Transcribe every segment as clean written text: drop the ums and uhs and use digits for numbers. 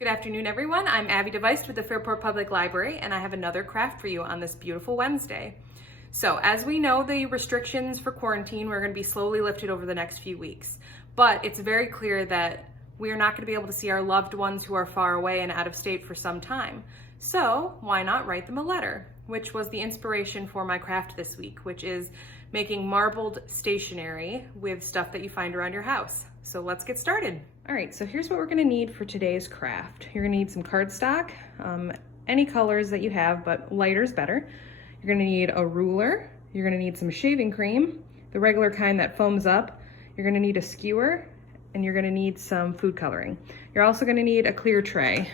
Good afternoon, everyone. I'm Abby Device with the Fairport Public Library, and I have another craft for you on this beautiful Wednesday. So, as we know, the restrictions for quarantine were going to be slowly lifted over the next few weeks, but it's very clear that we are not going to be able to see our loved ones who are far away and out of state for some time. So, why not write them a letter? Which was the inspiration for my craft this week, which is making marbled stationery with stuff that you find around your house. So let's get started. All right, so here's what we're gonna need for today's craft. You're gonna need some cardstock, any colors that you have, but lighter is better. You're gonna need a ruler. You're gonna need some shaving cream, the regular kind that foams up. You're gonna need a skewer, and you're gonna need some food coloring. You're also gonna need a clear tray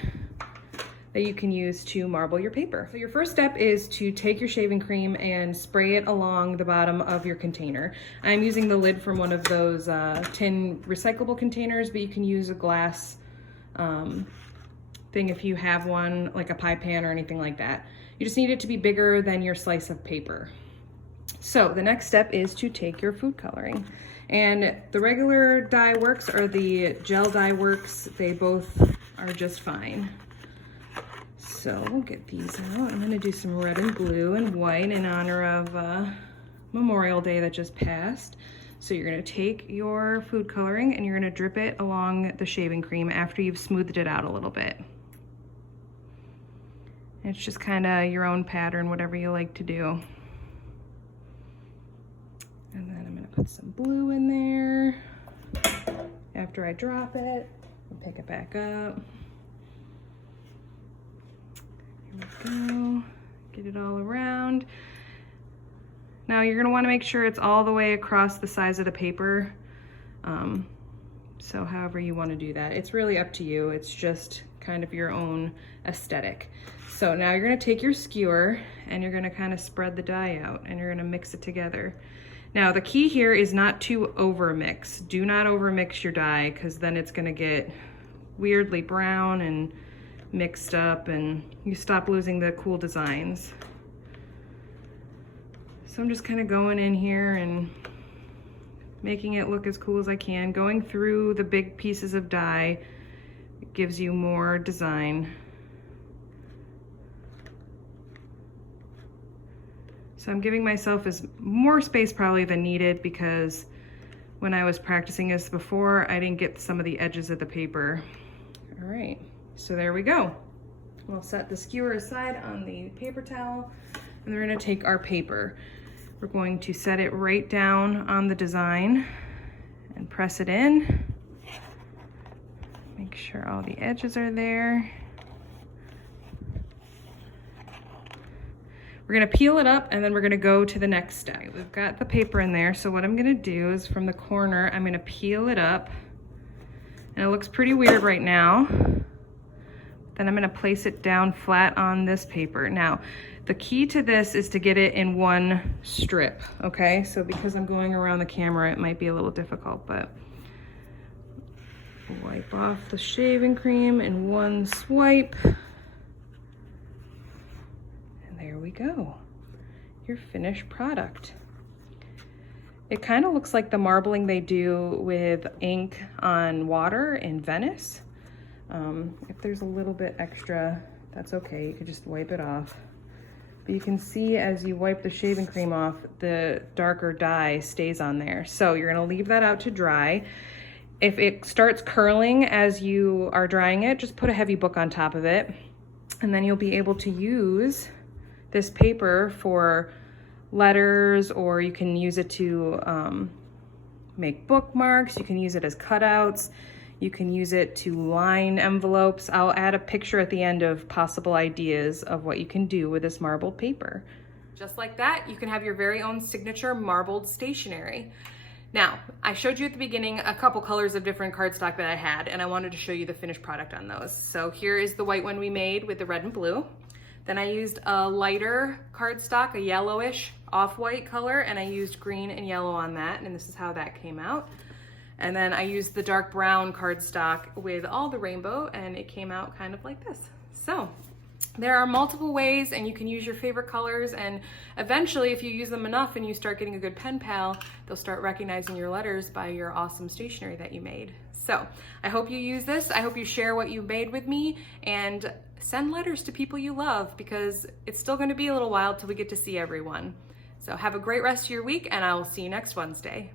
that you can use to marble your paper. So your first step is to take your shaving cream and spray it along the bottom of your container. I'm using the lid from one of those tin recyclable containers, but you can use a glass thing if you have one, like a pie pan or anything like that. You just need it to be bigger than your slice of paper. So the next step is to take your food coloring. And the regular dye works or the gel dye works, they both are just fine. So we'll get these out. I'm gonna do some red and blue and white in honor of Memorial Day that just passed. So you're gonna take your food coloring and you're gonna drip it along the shaving cream after you've smoothed it out a little bit. It's just kinda your own pattern, whatever you like to do. And then I'm gonna put some blue in there. After I drop it, I'll pick it back up. Go, get it all around. Now you're gonna wanna make sure it's all the way across the size of the paper. So however you wanna do that, it's really up to you. It's just kind of your own aesthetic. So now you're gonna take your skewer and you're gonna kind of spread the dye out and you're gonna mix it together. Now the key here is not to over mix. Do not over mix your dye because then it's gonna get weirdly brown and mixed up and you stop losing the cool designs. So I'm just kind of going in here and making it look as cool as I can. Going through the big pieces of dye gives you more design. So I'm giving myself more space probably than needed because when I was practicing this before, I didn't get some of the edges of the paper. All right. So there we go. We'll set the skewer aside on the paper towel and we're gonna take our paper. We're going to set it right down on the design and press it in. Make sure all the edges are there. We're gonna peel it up and then we're gonna go to the next step. We've got the paper in there, so what I'm gonna do is from the corner, I'm gonna peel it up. And it looks pretty weird right now. Then I'm gonna place it down flat on this paper. Now, the key to this is to get it in one strip, okay? So because I'm going around the camera, it might be a little difficult, but wipe off the shaving cream in one swipe. And there we go, your finished product. It kind of looks like the marbling they do with ink on water in Venice. If there's a little bit extra, that's okay. You could just wipe it off. But you can see as you wipe the shaving cream off, the darker dye stays on there. So you're gonna leave that out to dry. If it starts curling as you are drying it, just put a heavy book on top of it. And then you'll be able to use this paper for letters, or you can use it to make bookmarks. You can use it as cutouts. You can use it to line envelopes. I'll add a picture at the end of possible ideas of what you can do with this marbled paper. Just like that, you can have your very own signature marbled stationery. Now, I showed you at the beginning a couple colors of different cardstock that I had, and I wanted to show you the finished product on those. So here is the white one we made with the red and blue. Then I used a lighter cardstock, a yellowish off-white color, and I used green and yellow on that, and this is how that came out. And then I used the dark brown cardstock with all the rainbow, and it came out kind of like this. So There are multiple ways, and you can use your favorite colors, and eventually if you use them enough and you start getting a good pen pal, they'll start recognizing your letters by your awesome stationery that you made. So I hope you use this. I hope you share what you made with me and send letters to people you love, because it's still going to be a little while till we get to see everyone. So have a great rest of your week, and I will see you next Wednesday.